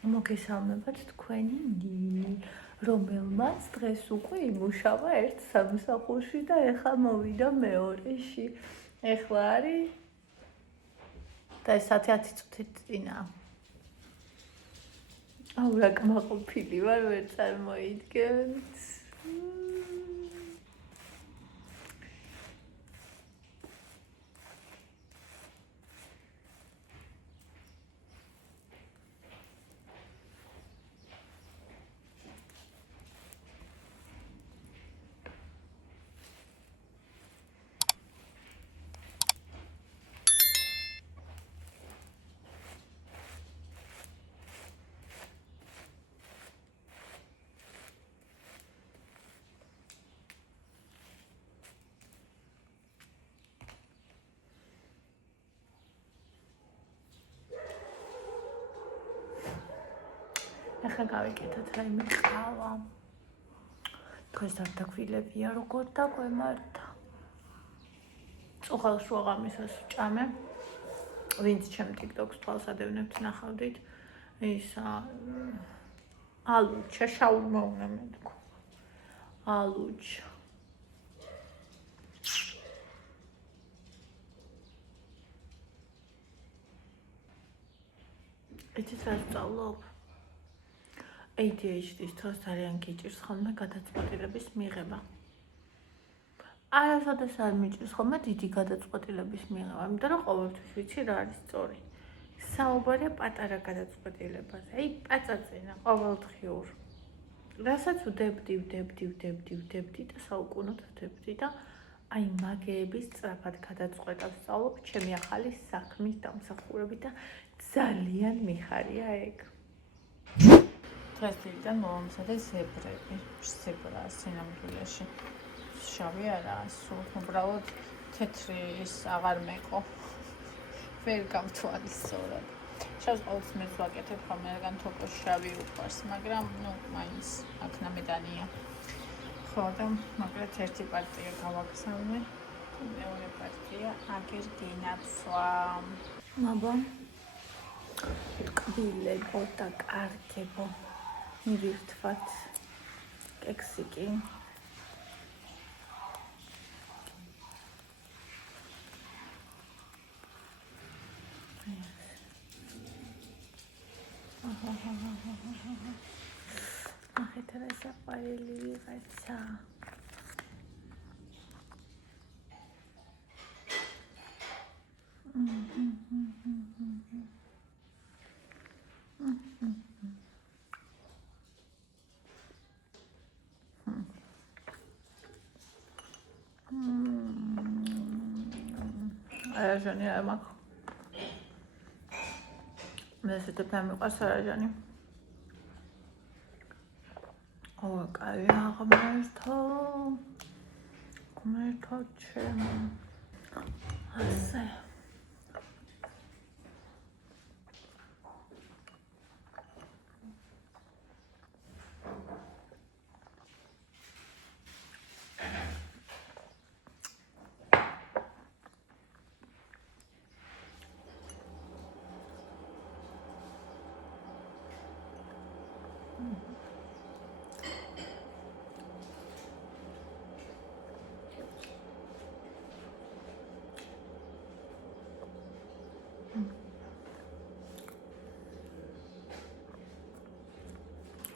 მოგესალმებათ თქვენი ნინი, რომელმაც დღეს უკვე იმუშავა ერთ სამსახურში და ეხლა მოვიდა მეორეში. ეხლა არის და ეს 10 წუთით წინაა. აუ რა კმაყოფილი ვარ, ვერ წარმოიდგენთ. ახლა გავიკეთოთ რაიმე ყავა. დღეს არ დაგვილებია როგორ დაგვემართა. წუხალს შუაღამისას ვჭამე. ვინც ჩემ TikTok-ს თვალს ადევნებთ ნახავდით. ის ალუჩა შაურმა უნდა მეთქვა. ალუჩა. იცით რა ვსწავლობ? ADHD-ის დროს ძალიან გიჭირს ხოლმე გადაწყვეტილების მიღება. არასოდეს არ მიჭირს ხოლმე დიდი გადაწყვეტილების მიღება, იმიტომ რომ ყოველთვის ვიცი რა არის სწორი. საუბარია პატარა გადაწყვეტილებაზე. აი პაწაწინა ყოველდღიურ. რასაც ვდებდი და საუკუნოდ ვდებდი და აი მაგეების სწრაფად გადაწყვეტას ვსწავლობ ჩემი ახალი საქმის დამსახურებით და ძალიან მიხარია ეგ. დღეს დილიდან მოვამზადე ზებრები, ზებრა სინამდვილეში. შავი არაა, სულ უბრალოდ თეთრი ის აღარ მეყო. ვერ გამთვალისწორად. შავს ყოველთვის მე ვაკეთებ ხოლმე, რადგან თოკოს შავი უყვარს, მაგრამ მაინც აქნამედანია. ხო და მაგრამ ერთი პარტია გავაგზავნე, მეორე პარტია აგერ გინაცვა. მაბა ტკბილებო და კარგებო. მივირთვათ კექსიკი. ნახეთ რა საყვარელი ვიღაცა. არაჟანი არ მაქვს. მე ესეთებ დამიყვარს არაჟანი. კაი აღმერთო. აღმერთო ჩემო. ასე.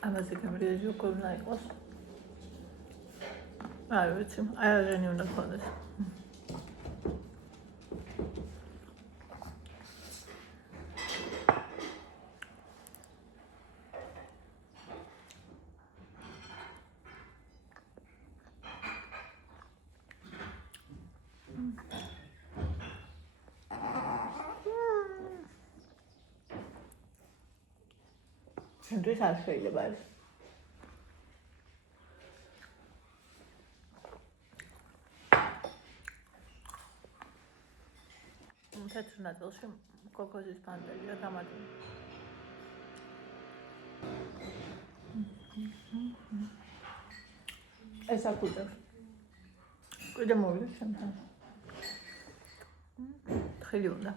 ამაზე გამრიაჟი როგორ უნდა იყოს? არ ვიცი, არაჟანი უნდა გქონდეს. ჩემთვის არ შეიძლება ეს. თეთრ ნაწილში კოკოსის ფანტეზია გამადი. ეს აკუთებს. კიდე მოვიდა ჩემთან. ხილი უნდა.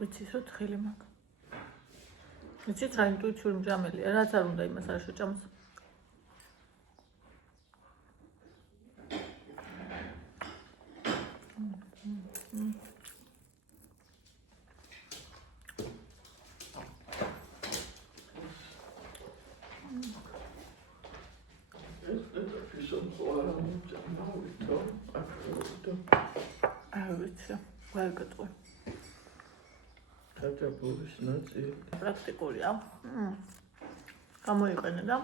ვიცის რომ თხილი მაქვს. ვიცით რა ინტუიციური მჟამელია, რაც არ უნდა იმას არ შეჭამოს. ვერ გეტყვი. კატაპულის ნაწილი. პრაქტიკულია. გამოიყენე და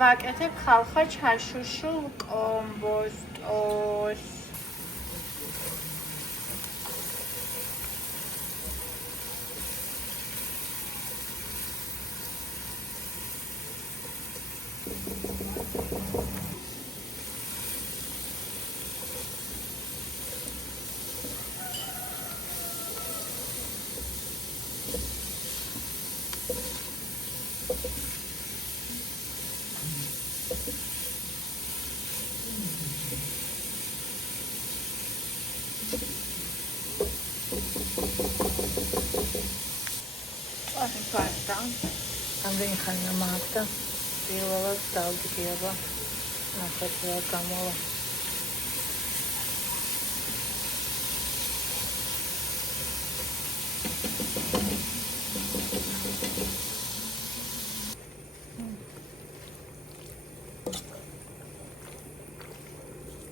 ვაკეთებ ხალხა ჩაშუშულ კომბოსტოს. ამდენი ხანია მაქვს და პირველად დავდგება ნახეთ რა გამოვა.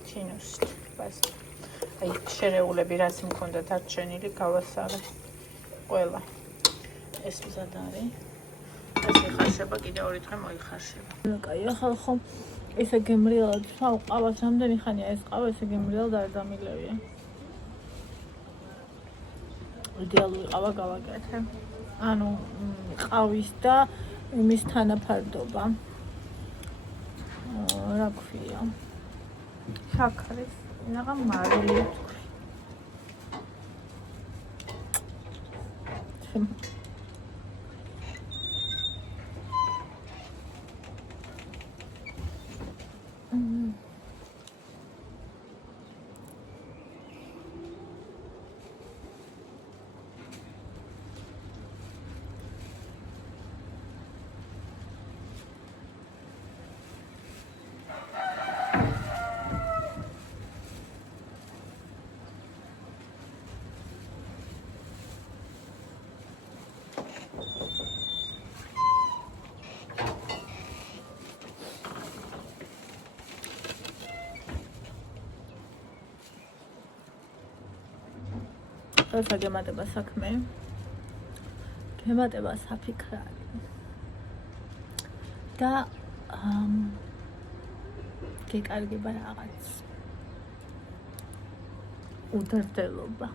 ჩინოს ბას აი შერეულები რაც მქონდათ არჩენილი გავასწარე ყველა ეს მზად არის. ეს იხარშება კიდე 2 დღე მოიხარშება. კაია ხალხო ესე გემრიელად ყავას რამდენი ხანია ეს ყავა ესე გემრიელად არ დამილევია. იდეალური ყავა გავაკეთე. ანუ ყავის და იმის თანაფარდობა. რა ქვია? შაქრის, ნაღა მარილი. როცა გემატება საქმე, გემატება საფიქრარი და გეკარგება რაღაც უდარდელობა.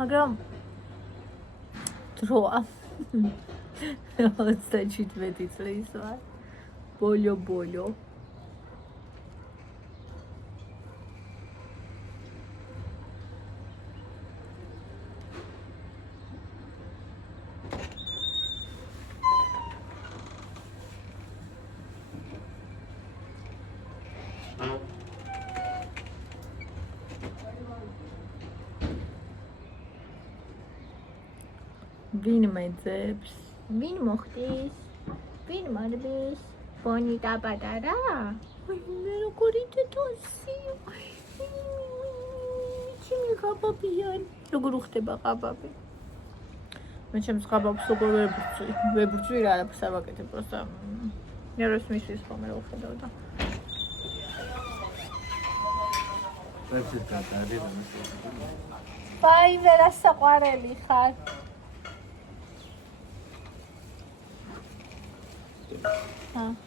მაგრამ დროა 37 წლის ვარ. ბოლო ვინ მეძებს? ვინ მოხდის? ვინ მარბის? ბონიტა პატარა? მე როგორი თეთოსი? ჩემი ყაბაბიან. როგორ უხდება ყაბაბი? მე ჩემს ყაბაბს როგორ ვებრძვი რა არაფერს არ ვაკეთებ, პროსტა ნერვებს მისვის ხოლმე რა ვხედავ და ბაი ვერასაყვარელი ხარ.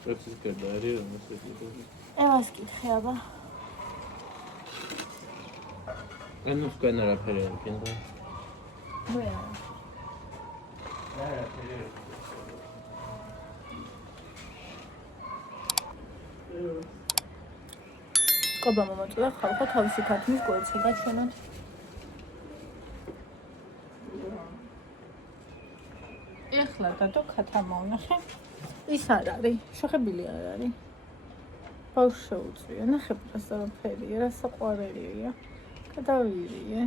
პროცესი გადაარი რომ ესე იყო. ევას კითხე აბა. ანუ თქვენ არაფერი არ გინდა? მე არა. კობა მომაწვია ხალხო თავისი ქათმის კვერცხი გაჩვენოთ. ეხლა დადო ქათამოვნახე. ის არ არის, შეხებილი არ არის. ბავშვს შეუწვია, ნახე რა საფერია, რა საყვარელია. გადავირიე.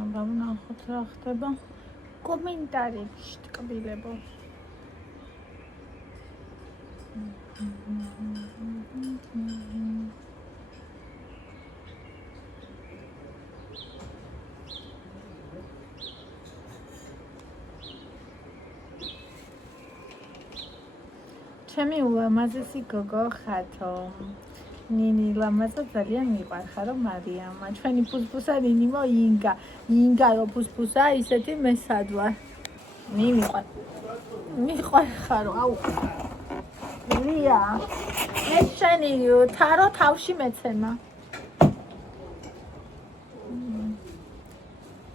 აბა ვნახოთ რა ხდება. კომენტარებში ტკბილებო. ჩემი ულამაზესი გოგო ხათო ნინი ლამაზა ძალიან მიყვარხარო მარიამა ჩვენი ფუსფუსა ნინი ინგა რო ფუსფუსა ისეთი მესადვა ნინი მიყვარხარო აუ ლია ეს შენი თარო თავში მეცემა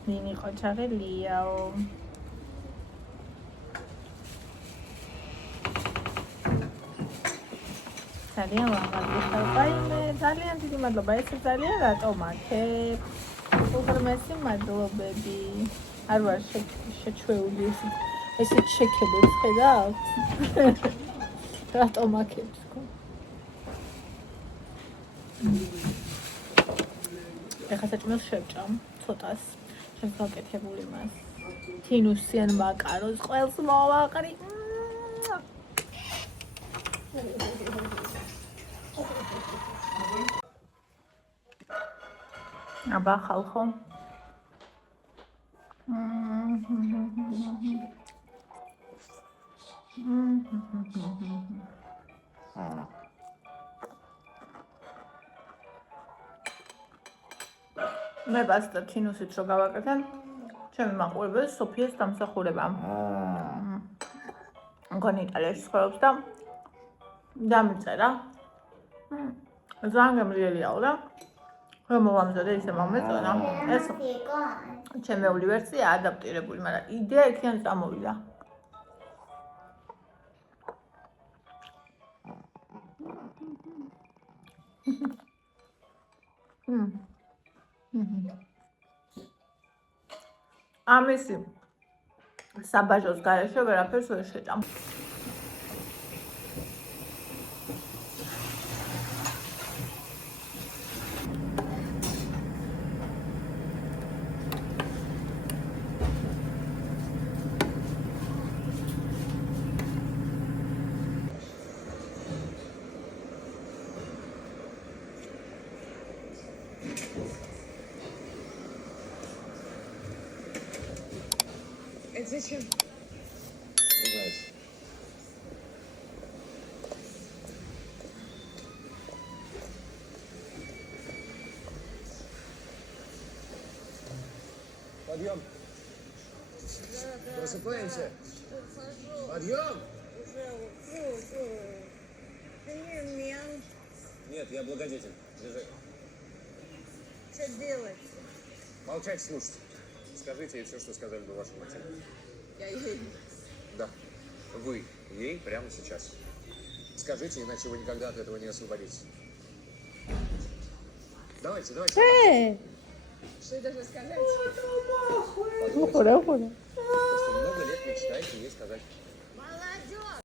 ნინი ყოჩაღე ლიაო ძალიან ლამაზი ხალხი ძალიან დიდი მადლობა ეს ძალიან რატომ აქეთ უღრმესი მადლობები არ ვარ შეჩვეული ესეთ შექებებს ხედავთ რატომ აქეთ თქო ეხლა საჭმელს შევჭამ ცოტას ჩემს გაკეთებული მას თინუსიან მაკარონს ყველს მოვაყრი აბა ხალხო მე პასტა თინუსით რო გავაკეთე ჩემი მაყურებელი სოფიას დამსახურება მგონი იტალიაში ცხოვრობს და დამიწერა ძალიან გემრიელიაო და რომ მოვამზადე ისე მომეწონა ეს ჩემეული ვერსია ადაპტირებული მაგრამ იდეა იქიდან წამოვიდა ამისი საბაჟოს გარეშე ვერაფერს ვერ შეჭამ Зачем? Знаете. Подъем. Просыпаемся. Подъем. Нет, я благодетель. Лежи. Что делать? Молчать, слушать. Скажите ей все, что сказали бы вашей матери. Я ей. Да. Вы ей прямо сейчас. Скажите, иначе вы никогда от этого не освободитесь. Давайте. Что ей должна сказать? Подумайте, то, что много лет мечтаете ей сказать.